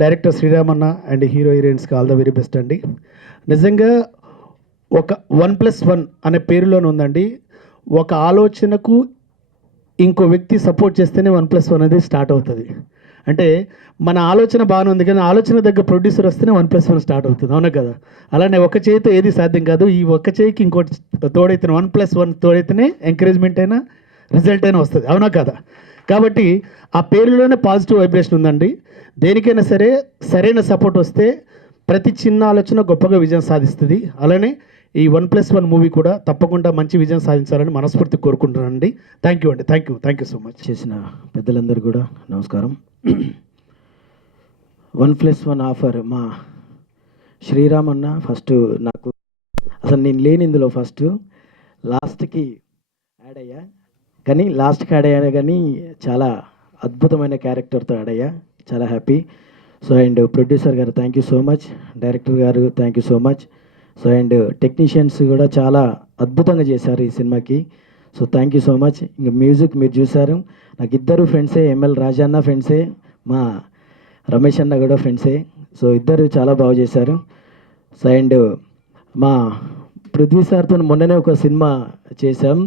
Director Sriramanna and hero హీరోయిన్స్కి all the very best అండి. నిజంగా ఒక 1+1 అనే పేరులోనే ఉందండి. ఒక ఆలోచనకు ఇంకో వ్యక్తి సపోర్ట్ చేస్తేనే 1+1 అనేది స్టార్ట్ అవుతుంది. అంటే మన ఆలోచన బాగానే ఉంది కానీ ఆలోచన దగ్గర ప్రొడ్యూసర్ వస్తేనే 1+1 స్టార్ట్ అవుతుంది, అవునా కదా? అలానే ఒక చేయితో ఏది సాధ్యం కాదు. ఈ ఒక్క చేయికి ఇంకోటి తోడైతే 1+1 తోడైతేనే ఎంకరేజ్మెంట్ అయినా రిజల్ట్ అయినా వస్తుంది, అవునా కదా? కాబట్టి ఆ పేరులోనే పాజిటివ్ వైబ్రేషన్ ఉందండి. దేనికైనా సరే సరైన సపోర్ట్ వస్తే ప్రతి చిన్న ఆలోచన గొప్పగా విజయం సాధిస్తుంది. అలానే ఈ 1+1 మూవీ కూడా తప్పకుండా మంచి విజయం సాధించాలని మనస్ఫూర్తి కోరుకుంటున్నానండి. థ్యాంక్ యూ అండి, థ్యాంక్ యూ సో మచ్. చేసిన పెద్దలందరూ కూడా నమస్కారం. 1+1 ఆఫర్ మా శ్రీరామ్ అన్న ఫస్ట్ నాకు అసలు నేను లేని ఇందులో ఫస్ట్ లాస్ట్కి యాడ్ అయ్యా, కానీ లాస్ట్కి యాడ్ అయ్యా కానీ చాలా అద్భుతమైన క్యారెక్టర్తో యాడ్ అయ్యా, చాలా హ్యాపీ. సో అండ్ ప్రొడ్యూసర్ గారు thank you so much, director గారు thank you so much. So and technicians కూడా చాలా అద్భుతంగా చేశారు ఈ సినిమాకి. So thank you so much. ఇంకా మ్యూజిక్ మీరు చూసారు, నాకు ఇద్దరు ఫ్రెండ్సే, ఎంఎల్ రాజా అన్న ఫ్రెండ్సే, మా రమేష్ అన్న కూడా ఫ్రెండ్సే. సో ఇద్దరు చాలా బాగా చేశారు. సో అండ్ మా పృథ్వీ సార్తో మొన్ననే ఒక సినిమా చేశాం,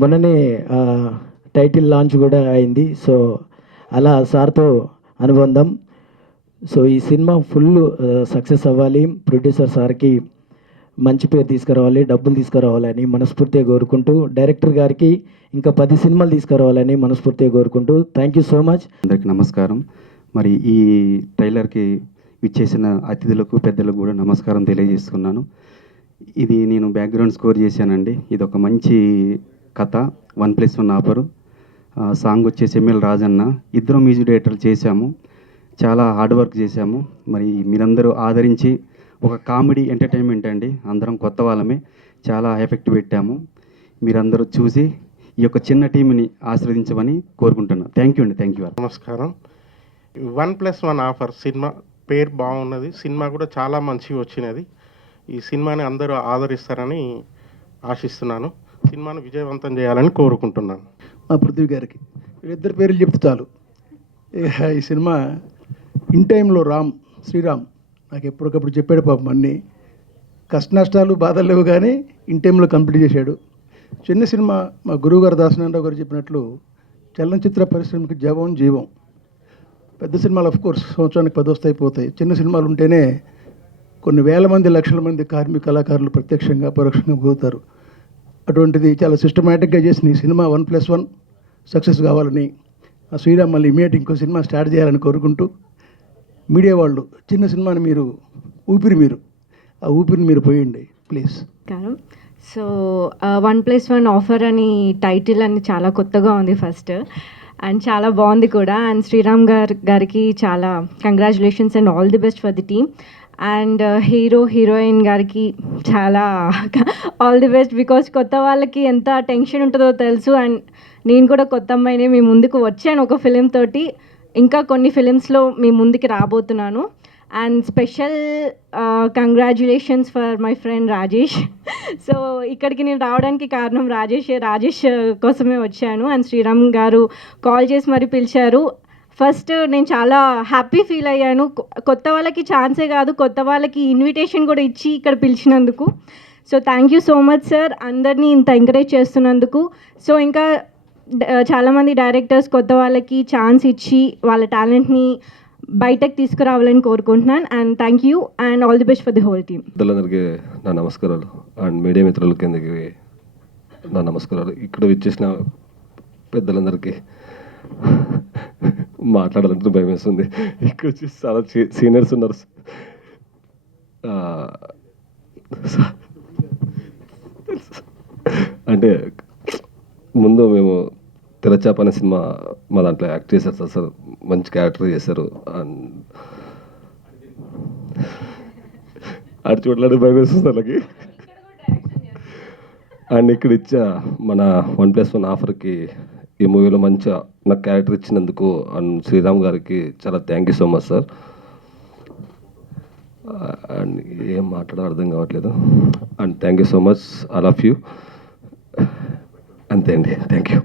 మొన్ననే టైటిల్ లాంచ్ కూడా అయింది. సో అలా సార్తో అనుబంధం. సో ఈ సినిమా ఫుల్ సక్సెస్ అవ్వాలి, ప్రొడ్యూసర్ సార్కి మంచి పేరు తీసుకురావాలి, డబ్బులు తీసుకురావాలని మనస్ఫూర్తిగా కోరుకుంటూ, డైరెక్టర్ గారికి ఇంకా 10 సినిమాలు తీసుకురావాలని మనస్ఫూర్తిగా కోరుకుంటూ థ్యాంక్ యూ సో మచ్. అందరికీ నమస్కారం. మరి ఈ ట్రైలర్కి విచ్చేసిన అతిథులకు పెద్దలకు కూడా నమస్కారం తెలియజేస్తున్నాను. ఇది నేను బ్యాక్గ్రౌండ్ స్కోర్ చేశానండి. ఇది ఒక మంచి కథ, 1+1 ఆఫరు. సాంగ్ వచ్చేసి ఎంఎల్ రాజన్న. ఇద్దరు మ్యూజిక్ డైరెక్టర్లు చేశాము, చాలా హార్డ్ వర్క్ చేశాము. మరి మీరందరూ ఆదరించి ఒక కామెడీ ఎంటర్టైన్మెంట్ అండి, అందరం కొత్త వాళ్ళమే, చాలా ఎఫెక్ట్ పెట్టాము. మీరందరూ చూసి ఈ యొక్క చిన్న టీంని ఆశీర్వదించమని కోరుకుంటున్నాను. థ్యాంక్ యూ అండి, థ్యాంక్ యూ. నమస్కారం. 1+1 ఆఫర్ సినిమా పేరు బాగున్నది, సినిమా కూడా చాలా మంచిగా వచ్చినది. ఈ సినిమాని అందరూ ఆదరిస్తారని ఆశిస్తున్నాను. సినిమాను విజయవంతం చేయాలని కోరుకుంటున్నాను. మా పృథ్వీ గారికి వీళ్ళిద్దరు పేర్లు చెప్తే చాలు. ఈ సినిమా ఇన్ టైంలో శ్రీరామ్ నాకు ఎప్పటికప్పుడు చెప్పాడు పాపం. అన్నీ కష్ట నష్టాలు బాధలు లేవు కానీ ఇన్ టైంలో కంప్లీట్ చేశాడు. చిన్న సినిమా మా గురువుగారు దాసనారాయణరావు గారు చెప్పినట్లు చలనచిత్ర పరిశ్రమకి జీవం. పెద్ద సినిమాలు ఆఫ్కోర్స్ సంవత్సరానికి 10 వస్తాయి పోతాయి. చిన్న సినిమాలు ఉంటేనే కొన్ని వేల మంది లక్షల మంది కార్మిక కళాకారులు ప్రత్యక్షంగా పరోక్షంగా పోతారు. అటువంటిది చాలా సిస్టమేటిక్గా చేసిన ఈ సినిమా 1+1 సక్సెస్ కావాలని, ఆ శ్రీరామ్ మళ్ళీ ఇమీడియట్ ఇంకో సినిమా స్టార్ట్ చేయాలని కోరుకుంటూ, మీడియా వాళ్ళు చిన్న సినిమాని మీరు ఆ ఊపిరిని మీరు పోయండి ప్లీజ్. సో 1+1 ఆఫర్ అని టైటిల్ అని చాలా కొత్తగా ఉంది ఫస్ట్, అండ్ చాలా బాగుంది కూడా. అండ్ శ్రీరామ్ గారికి చాలా congratulations and all the best for the team. And heroine గారికి చాలా ఆల్ ది బెస్ట్, బికాస్ కొత్త వాళ్ళకి ఎంత టెన్షన్ ఉంటుందో తెలుసు. అండ్ నేను కూడా కొత్త అమ్మాయిని మీ ముందుకు వచ్చాను ఒక ఫిలిం తోటి, ఇంకా కొన్ని ఫిలిమ్స్లో మీ ముందుకి రాబోతున్నాను. And special congratulations for my friend Rajesh. So ఇక్కడికి నేను రావడానికి కారణం రాజేష్ కోసమే వచ్చాను. అండ్ శ్రీరామ్ గారు కాల్ చేసి మరి పిలిచారు. ఫస్ట్ నేను చాలా హ్యాపీ ఫీల్ అయ్యాను, కొత్త వాళ్ళకి ఛాన్సే కాదు కొత్త వాళ్ళకి ఇన్విటేషన్ కూడా ఇచ్చి ఇక్కడ పిలిచినందుకు. So thank you so much sir, అందరినీ ఇంత ఎంకరేజ్ చేస్తున్నందుకు. సో ఇంకా చాలామంది డైరెక్టర్స్ కొత్త వాళ్ళకి ఛాన్స్ ఇచ్చి వాళ్ళ టాలెంట్ని బయటకు తీసుకురావాలని కోరుకుంటున్నాను. And thank you and all the best for the whole team. పెద్దలందరికీ నా నమస్కారాలు అండ్ మీడియా మిత్రులకి నా నమస్కారాలు. ఇక్కడ విచ్చేసిన పెద్దలందరికీ మాట్లాడాలంటే భయం వేస్తుంది. ఇక్కడ వచ్చి చాలా సీనియర్స్ ఉన్నారు. అంటే ముందు మేము తెరచాప అనే సినిమా మా దాంట్లో యాక్ట్ చేశారు సార్, మంచి క్యారెక్టర్ చేశారు. అండ్ అటు చూడలేడు భయం వేస్తుంది వాళ్ళకి. అండ్ ఇక్కడ ఇచ్చా మన 1+1 ఆఫర్కి ఈ మూవీలో మంచిగా నాకు క్యారెక్టర్ ఇచ్చినందుకు అండ్ శ్రీరామ్ గారికి చాలా thank you so much sir. And ఏం మాట్లాడాలో అర్థం కావట్లేదు. And thank you so much, I love you. అంతే అండి, థ్యాంక్ యూ.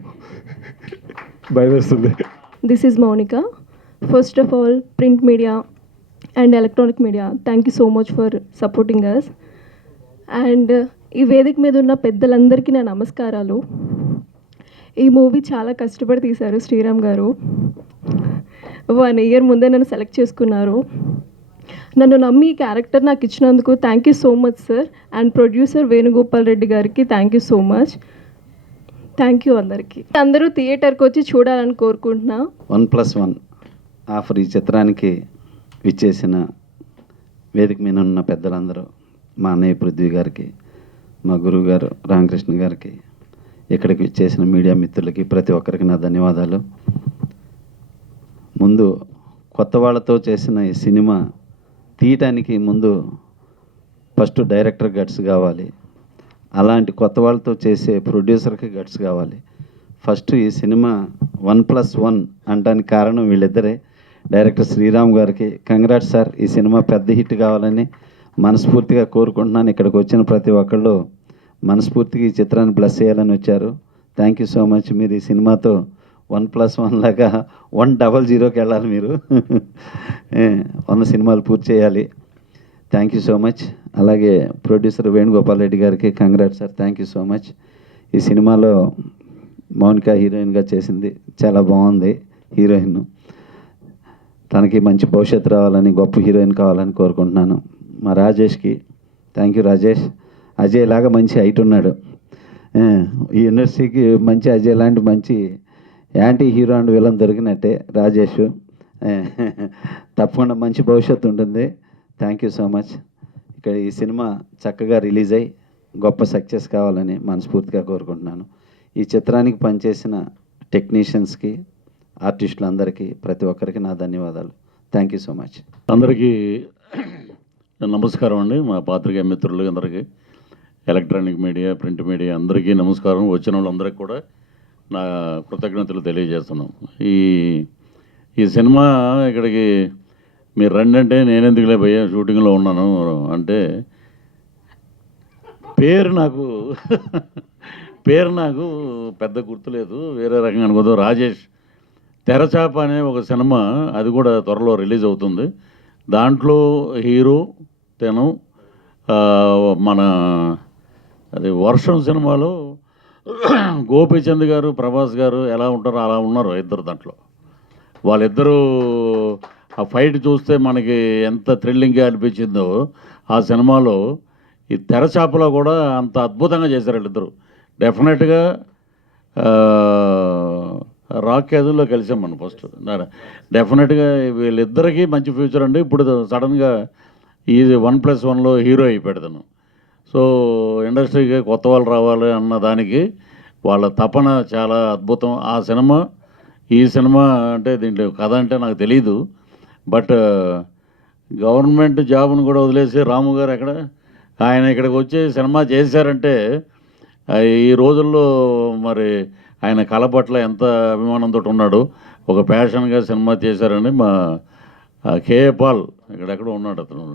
భయం వేస్తుంది. This is Monica First of all, print media and electronic media, thank you so much for supporting us. And ఈ వేదిక మీద ఉన్న పెద్దలందరికీ నా నమస్కారాలు. ఈ మూవీ చాలా కష్టపడి తీశారు శ్రీరామ్ గారు. 1 year ముందే నన్ను సెలెక్ట్ చేసుకున్నారు. నన్ను నమ్మి ఈ క్యారెక్టర్ నాకు ఇచ్చినందుకు thank you so much sir. And producer Venugopal Reddy గారికి thank you so much. Thank you అందరికీ. అందరూ థియేటర్కి వచ్చి చూడాలని కోరుకుంటున్నా. 1+1 ఆఫర్ ఈ చిత్రానికి విచ్చేసిన వేదిక మీద ఉన్న పెద్దలందరూ, మా అన్నయ్య పృథ్వీ గారికి, మా గురువు గారు రామకృష్ణ గారికి, ఇక్కడికి విచ్చేసిన మీడియా మిత్రులకి ప్రతి ఒక్కరికి నా ధన్యవాదాలు. ముందు కొత్త వాళ్ళతో చేసిన ఈ సినిమా తీయటానికి ముందు ఫస్ట్ డైరెక్టర్ గట్స్ కావాలి, అలాంటి కొత్త వాళ్ళతో చేసే ప్రొడ్యూసర్కి గట్స్ కావాలి. ఫస్ట్ ఈ సినిమా 1+1 అనడానికి కారణం వీళ్ళిద్దరే. డైరెక్టర్ శ్రీరామ్ గారికి కంగ్రాట్స్ సార్, ఈ సినిమా పెద్ద హిట్ కావాలని మనస్ఫూర్తిగా కోరుకుంటున్నాను. ఇక్కడికి వచ్చిన ప్రతి ఒక్కళ్ళు మనస్ఫూర్తిగా ఈ చిత్రాన్ని బ్లెస్ చేయాలని వచ్చారు. Thank you so much. మీరు ఈ సినిమాతో 1+1 లాగా 100కి వెళ్ళాలి. మీరు 100 సినిమాలు పూర్తి చేయాలి. Thank you so much. అలాగే ప్రొడ్యూసర్ వేణుగోపాల్ రెడ్డి గారికి congrats sir, thank you so much. ఈ సినిమాలో మౌనిక హీరోయిన్గా చేసింది, చాలా బాగుంది హీరోయిన్. తనకి మంచి భవిష్యత్తు రావాలని, గొప్ప హీరోయిన్ కావాలని కోరుకుంటున్నాను. మా రాజేష్కి థ్యాంక్ యూ రాజేష్. అజయ్ లాగా మంచి హైట్ ఉన్నాడు. ఈ ఇండస్ట్రీకి మంచి అజయ్ లాంటి మంచి యాంటీ హీరో అండ్ విలన్ దొరికినట్టే రాజేష్. తప్పకుండా మంచి భవిష్యత్తు ఉంటుంది. Thank you so much. ఇక్కడ ఈ సినిమా చక్కగా రిలీజ్ అయ్యి గొప్ప సక్సెస్ కావాలని మనస్ఫూర్తిగా కోరుకుంటున్నాను. ఈ చిత్రానికి పనిచేసిన టెక్నీషియన్స్కి, ఆర్టిస్టులందరికీ, ప్రతి ఒక్కరికి నా ధన్యవాదాలు. Thank you so much. అందరికీ నమస్కారం అండి. మా పాత్రికేయ మిత్రులు అందరికీ, ఎలక్ట్రానిక్ మీడియా, ప్రింట్ మీడియా అందరికీ నమస్కారం. వచ్చిన వాళ్ళందరికీ కూడా నా కృతజ్ఞతలు తెలియజేస్తున్నాం. ఈ సినిమా ఇక్కడికి మీరు రండి అంటే నేనెందుకులే భయ్యా షూటింగ్లో ఉన్నాను అంటే, పేరు నాకు పెద్ద గుర్తులేదు, వేరే రకంగా అనుకోదు. రాజేష్ తెరచాప అనే ఒక సినిమా, అది కూడా త్వరలో రిలీజ్ అవుతుంది. దాంట్లో హీరో తను మన అది వర్షం సినిమాలో గోపీచంద్ గారు, ప్రభాస్ గారు ఎలా ఉంటారో అలా ఉన్నారు ఇద్దరు. దాంట్లో వాళ్ళిద్దరూ ఆ ఫైట్ చూస్తే మనకి ఎంత థ్రిల్లింగ్గా అనిపించిందో, ఆ సినిమాలో ఈ తెరచాపలో కూడా అంత అద్భుతంగా చేశారు వీళ్ళిద్దరు. డెఫినెట్గా రాక్ కేజుల్లో కలిసాం మనం ఫస్ట్. డెఫినెట్గా వీళ్ళిద్దరికీ మంచి ఫ్యూచర్ అండి. ఇప్పుడు సడన్గా ఈ 1+1లో హీరో అయిపోయాడు. సో ఇండస్ట్రీకి కొత్త వాళ్ళు రావాలి అన్న దానికి వాళ్ళ తపన చాలా అద్భుతం. ఆ సినిమా, ఈ సినిమా అంటే దీంట్లో కథ అంటే నాకు తెలీదు, బట్ గవర్నమెంట్ జాబ్ను కూడా వదిలేసి రాము గారు ఆయన ఇక్కడికి వచ్చి సినిమా చేశారంటే, ఈ రోజుల్లో మరి ఆయన కళ పట్ల ఎంత అభిమానంతో ఉన్నాడు. ఒక ప్యాషన్గా సినిమా చేశారని మా కేఏ పాల్ ఇక్కడెక్కడ ఉన్నాడు. అతను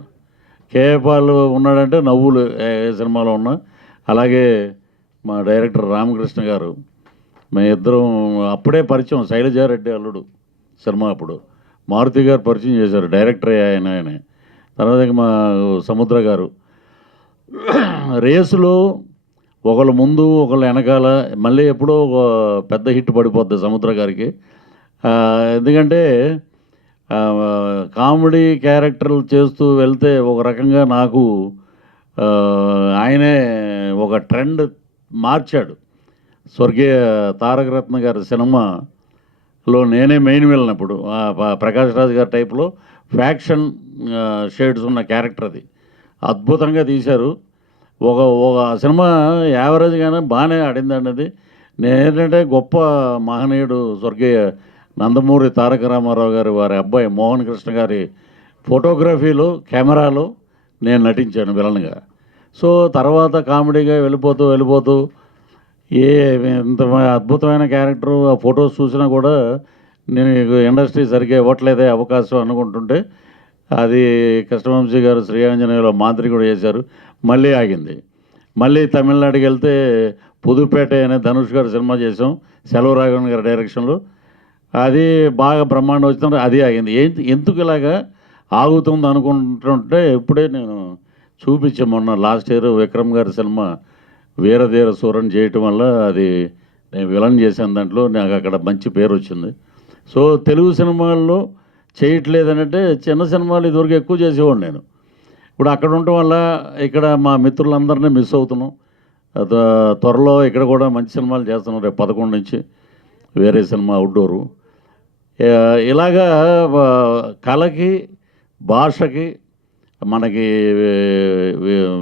కేఏ పాల్ ఉన్నాడంటే నవ్వులు ఏ సినిమాలో ఉన్నా. అలాగే మా డైరెక్టర్ రామకృష్ణ గారు, మేము ఇద్దరం అప్పుడే పరిచయం. శైలజారెడ్డి అల్లుడు సినిమా అప్పుడు మారుతి గారు పరిచయం చేశారు, డైరెక్టర్ ఆయనే. తర్వాత మా సముద్ర గారు రేసులో ఒకళ్ళు ముందు ఒకళ్ళు వెనకాల, మళ్ళీ ఎప్పుడో ఒక పెద్ద హిట్ పడిపోద్ది సముద్ర గారికి. ఎందుకంటే కామెడీ క్యారెక్టర్లు చేస్తూ వెళ్తే ఒక రకంగా నాకు ఆయనే ఒక ట్రెండ్ మార్చాడు. స్వర్గీయ తారకరత్న గారి సినిమాలో నేనే మెయిన్ వెళ్ళినప్పుడు ప్రకాష్ రాజ్ గారి టైప్లో ఫ్యాక్షన్ షేడ్స్ ఉన్న క్యారెక్టర్ అది అద్భుతంగా తీశారు. ఒక సినిమా యావరేజ్గానే బాగానే ఆడిందండి అది. నేనేంటంటే గొప్ప మహనీయుడు స్వర్గీయ నందమూరి తారక రామారావు గారి వారి అబ్బాయి మోహన్ కృష్ణ గారి ఫోటోగ్రఫీలో, కెమెరాలో నేను నటించాను విలన్గా. సో తర్వాత కామెడీగా వెళ్ళిపోతూ ఇంత అద్భుతమైన క్యారెక్టరు, ఆ ఫొటోస్ చూసినా కూడా నేను ఇండస్ట్రీ సరిగ్గా ఇవ్వట్లేదే అవకాశం అనుకుంటుంటే, అది కృష్ణవంశీ గారు శ్రీయాంజనేయులో మాదిరి కూడా చేశారు, మళ్ళీ ఆగింది. మళ్ళీ తమిళనాడుకి వెళ్తే పుదుపేట అనే ధనుష్ గారు సినిమా చేసాం, సెలవు రాఘవన్ గారి డైరెక్షన్లో. అది బాగా బ్రహ్మాండం వచ్చిన అది ఆగింది. ఎందుకు ఇలాగా ఆగుతుంది అనుకుంటుంటే ఇప్పుడే నేను చూపించాను మొన్న లాస్ట్ ఇయర్ విక్రమ్ గారి సినిమా వీరధీర సూరన్ చేయటం వల్ల అది నేను విలన్ చేశాను, దాంట్లో నాకు అక్కడ మంచి పేరు వచ్చింది. సో తెలుగు సినిమాల్లో చేయట్లేదనంటే చిన్న సినిమాలు ఇదివరకు ఎక్కువ చేసేవాడు నేను. ఇప్పుడు అక్కడ ఉండటం వల్ల ఇక్కడ మా మిత్రులందరినీ మిస్ అవుతున్నాం. త్వరలో ఇక్కడ కూడా మంచి సినిమాలు చేస్తున్నాం. రేపు 11 నుంచి వేరే సినిమా అవుట్డోరు. ఇలాగా కళకి భాషకి మనకి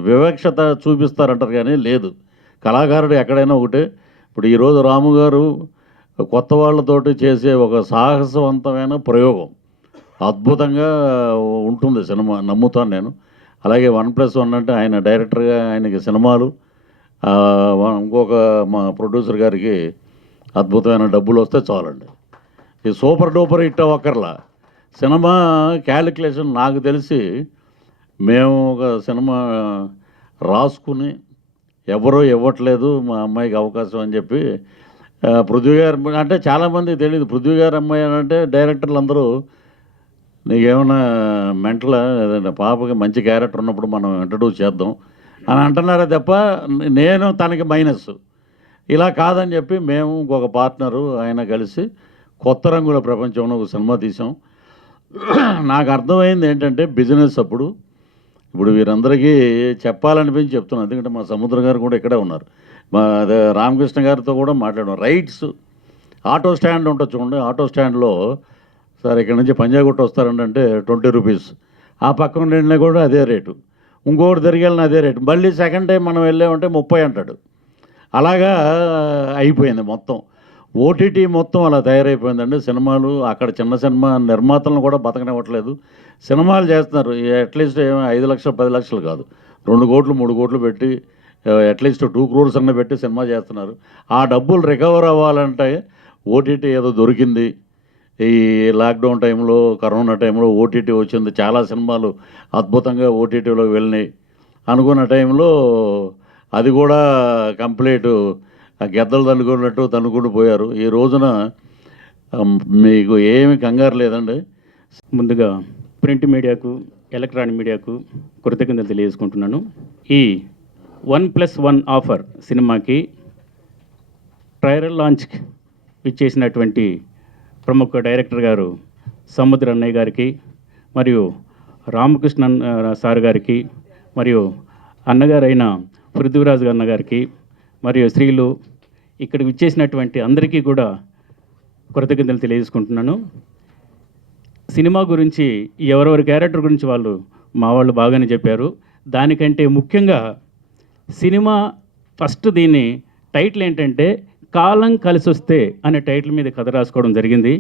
వివక్షత చూపిస్తారంటారు కానీ లేదు. కళాకారుడు ఎక్కడైనా ఒకటే. ఇప్పుడు ఈరోజు రాము గారు కొత్త వాళ్ళతోటి చేసే ఒక సాహసవంతమైన ప్రయోగం అద్భుతంగా ఉంటుంది సినిమా, నమ్ముతాను నేను. అలాగే 1+1 అంటే ఆయన డైరెక్టర్గా ఆయనకి సినిమాలు, ఇంకొక మా ప్రొడ్యూసర్ గారికి అద్భుతమైన డబ్బులు వస్తే చాలండి. ఈ సూపర్ డూపర్ హిట్ అవ్వక్కర్లా. సినిమా క్యాలిక్యులేషన్ నాకు తెలిసి మేము ఒక సినిమా రాసుకుని ఎవరో ఇవ్వట్లేదు మా అమ్మాయికి అవకాశం అని చెప్పి పృథ్వీ గారు అంటే చాలామందికి తెలియదు. పృథ్వీ గారు అమ్మాయి అని అంటే డైరెక్టర్లు అందరూ నీకేమైనా మెంటల్ ఏదైనా పాపకి మంచి క్యారెక్టర్ ఉన్నప్పుడు మనం ఇంట్రడ్యూస్ చేద్దాం అని అంటున్నారే తప్ప నేను తనకి మైనస్ ఇలా కాదని చెప్పి మేము ఇంకొక పార్ట్నరు ఆయన కలిసి కొత్త రంగుల ప్రపంచంలో ఒక సినిమా తీసాం. నాకు అర్థమైంది ఏంటంటే బిజినెస్ అప్పుడు ఇప్పుడు వీరందరికీ చెప్పాలనిపించి చెప్తున్నాను, ఎందుకంటే మా సముద్ర గారు కూడా ఇక్కడే ఉన్నారు. మా రామకృష్ణ గారితో కూడా మాట్లాడాం. రైట్స్ ఆటో స్టాండ్ ఉంటుంది చూడండి, ఆటో స్టాండ్లో సార్ ఇక్కడ నుంచి పంజాగుట్ట వస్తారంటే 20 రూపీస్, ఆ పక్కన వెళ్ళినా కూడా అదే రేటు, ఇంకోటి తిరిగి వెళ్ళిన అదే రేటు, మళ్ళీ సెకండ్ టైం మనం వెళ్ళామంటే 30 అంటాడు. అలాగా అయిపోయింది మొత్తం. ఓటీటీ మొత్తం అలా తయారైపోయిందండి. సినిమాలు అక్కడ చిన్న సినిమా నిర్మాతలను కూడా బతకనివ్వట్లేదు. సినిమాలు చేస్తున్నారు అట్లీస్ట్ 5 లక్షలు 10 లక్షలు కాదు, 2 కోట్లు 3 కోట్లు పెట్టి అట్లీస్ట్ 2 crores అన్న పెట్టి సినిమా చేస్తున్నారు. ఆ డబ్బులు రికవర్ అవ్వాలంటే ఓటీటీ ఏదో దొరికింది. ఈ లాక్డౌన్ టైంలో కరోనా టైంలో ఓటీటీ వచ్చింది, చాలా సినిమాలు అద్భుతంగా ఓటీటీలోకి వెళ్ళినాయి. అనుకున్న టైంలో అది కూడా కంప్లీట్ గెద్దలు తన్నుకున్నట్టు తన్నుకుంటూ పోయారు. ఈ రోజున మీకు ఏమి కంగారు లేదండి. ముందుగా ప్రింట్ మీడియాకు, ఎలక్ట్రానిక్ మీడియాకు కృతజ్ఞతలు తెలియజేసుకుంటున్నాను. ఈ 1+1 ఆఫర్ సినిమాకి ట్రయల్ లాంచ్ ఇచ్చేసినటువంటి ప్రముఖ డైరెక్టర్ గారు సముద్ర అన్నయ్య గారికి, మరియు రామకృష్ణ సార్ గారికి, మరియు అన్నగారైన పృథ్వీరాజ్ అన్న గారికి, మరియు స్త్రీలు ఇక్కడికి ఇచ్చేసినటువంటి అందరికీ కూడా కృతజ్ఞతలు తెలియజేసుకుంటున్నాను. సినిమా గురించి ఎవరెవరి క్యారెక్టర్ గురించి మా వాళ్ళు బాగానే చెప్పారు. దానికంటే ముఖ్యంగా సినిమా ఫస్ట్ దీని టైటిల్ ఏంటంటే కాలం కలిసి వస్తే అనే టైటిల్ మీద కథ రాసుకోవడం జరిగింది.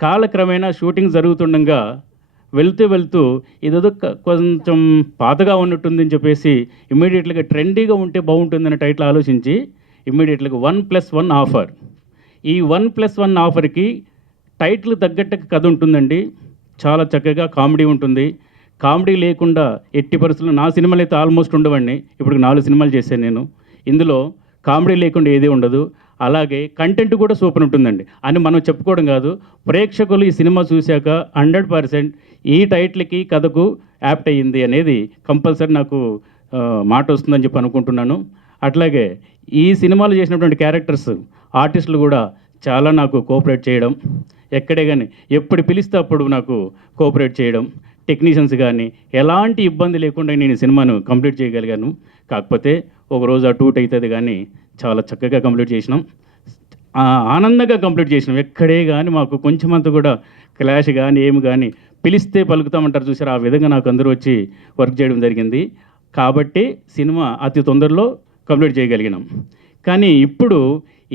కాలక్రమేణా షూటింగ్ జరుగుతుండగా వెళ్తూ ఇదేదో కొంచెం పాతగా ఉన్నట్టుందని చెప్పేసి ఇమ్మీడియట్గా ట్రెండీగా ఉంటే బాగుంటుందనే టైటిల్ ఆలోచించి ఇమ్మీడియట్గా 1+1 ఆఫర్. ఈ 1+1 ఆఫర్కి టైటిల్ తగ్గట్టు కథ ఉంటుందండి. చాలా చక్కగా కామెడీ ఉంటుంది. కామెడీ లేకుండా ఎట్టి పరిస్థితుల్లో నా సినిమాలు అయితే ఆల్మోస్ట్ ఉండవండి. ఇప్పుడు 4 సినిమాలు చేశాను నేను. ఇందులో కామెడీ లేకుండా ఏదీ ఉండదు. అలాగే కంటెంట్ కూడా సూపర్ ఉంటుందండి అని మనం చెప్పుకోవడం కాదు, ప్రేక్షకులు ఈ సినిమా చూశాక 100% ఈ టైటిల్కి కథకు యాప్ట్ అయ్యింది అనేది కంపల్సరీ నాకు మాట వస్తుందని చెప్పి అనుకుంటున్నాను. అట్లాగే ఈ సినిమాలో చేసినటువంటి క్యారెక్టర్స్ ఆర్టిస్టులు కూడా చాలా నాకు కోఆపరేట్ చేయడం, ఎక్కడే కానీ ఎప్పుడు పిలిస్తే అప్పుడు నాకు కోఆపరేట్ చేయడం, టెక్నీషియన్స్ కానీ ఎలాంటి ఇబ్బంది లేకుండా నేను సినిమాను కంప్లీట్ చేయగలిగాను. కాకపోతే ఒకరోజు అటు ఇటు అవుతుంది కానీ చాలా చక్కగా కంప్లీట్ చేసినాం, ఆనందంగా కంప్లీట్ చేసినాం. ఎక్కడే కానీ మాకు కొంచెమంత కూడా క్లాష్ కానీ ఏమి కానీ పిలిస్తే పలుకుతామంటారు చూసారు, ఆ విధంగా నాకు అందరూ వచ్చి వర్క్ చేయడం జరిగింది. కాబట్టి సినిమా అతి తొందరలో కంప్లీట్ చేయగలిగినాం. కానీ ఇప్పుడు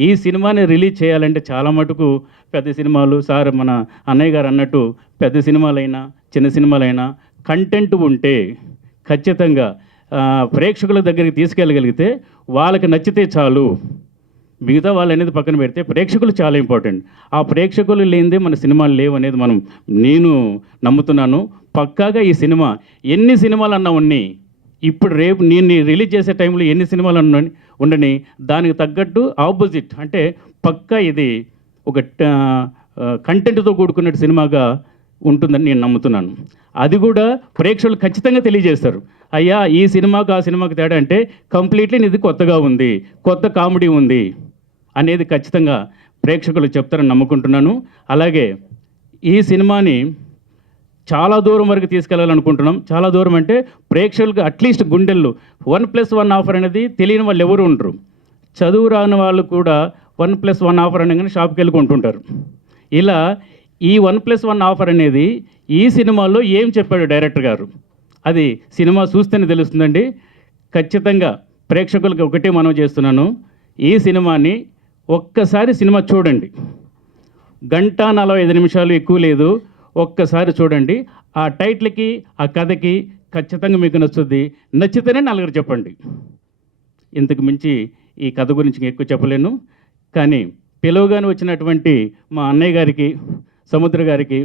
ఈ సినిమాని రిలీజ్ చేయాలంటే చాలా మటుకు పెద్ద సినిమాలు, సార్ మన అన్నయ్య గారు అన్నట్టు పెద్ద సినిమాలైనా చిన్న సినిమాలైనా కంటెంట్ ఉంటే ఖచ్చితంగా ప్రేక్షకుల దగ్గరికి తీసుకెళ్ళగలిగితే వాళ్ళకి నచ్చితే చాలు, మిగతా వాళ్ళు అనేది పక్కన పెడితే ప్రేక్షకులు చాలా ఇంపార్టెంట్. ఆ ప్రేక్షకులు లేనిదే మన సినిమాలు లేవు అనేది నేను నమ్ముతున్నాను. పక్కాగా ఈ సినిమా ఎన్ని సినిమాలు అన్నా ఉన్నాయి, ఇప్పుడు రేపు నేను రిలీజ్ చేసే టైంలో ఎన్ని సినిమాలు ఉండని దానికి తగ్గట్టు ఆపోజిట్ అంటే పక్కా ఇది ఒక కంటెంట్తో కూడుకున్న సినిమాగా ఉంటుందని నేను నమ్ముతున్నాను. అది కూడా ప్రేక్షకులు ఖచ్చితంగా తెలియజేస్తారు, అయ్యా ఈ సినిమాకు ఆ సినిమాకు తేడా అంటే కంప్లీట్లీ ఇది కొత్తగా ఉంది, కొత్త కామెడీ ఉంది అనేది ఖచ్చితంగా ప్రేక్షకులు చెప్తారని నమ్ముకుంటున్నాను. అలాగే ఈ సినిమాని చాలా దూరం వరకు తీసుకెళ్లాలనుకుంటున్నాం. చాలా దూరం అంటే ప్రేక్షకులకు అట్లీస్ట్ గుండెల్లో 1+1 ఆఫర్ అనేది తెలియని వాళ్ళు ఎవరు ఉండరు. చదువు రాని వాళ్ళు కూడా 1+1 ఆఫర్ అనగానే షాప్కి వెళ్ళి కొంటుంటారు. ఇలా ఈ 1+1 ఆఫర్ అనేది ఈ సినిమాలో ఏం చెప్పాడు డైరెక్టర్ గారు, అది సినిమా చూస్తేనే తెలుస్తుందండి. ఖచ్చితంగా ప్రేక్షకులకు ఒకటే మనం చేస్తున్నాను, ఈ సినిమాని ఒక్కసారి సినిమా చూడండి. 1:45 ఎక్కువ లేదు, ఒక్కసారి చూడండి. ఆ టైటిల్కి ఆ కథకి ఖచ్చితంగా మీకు నచ్చుద్ది. నచ్చితేనే నలుగురు చెప్పండి. ఇంతకు మించి ఈ కథ గురించి ఎక్కువ చెప్పలేను. కానీ పిలువగానే వచ్చినటువంటి మా అన్నయ్య గారికి, సముద్ర గారికి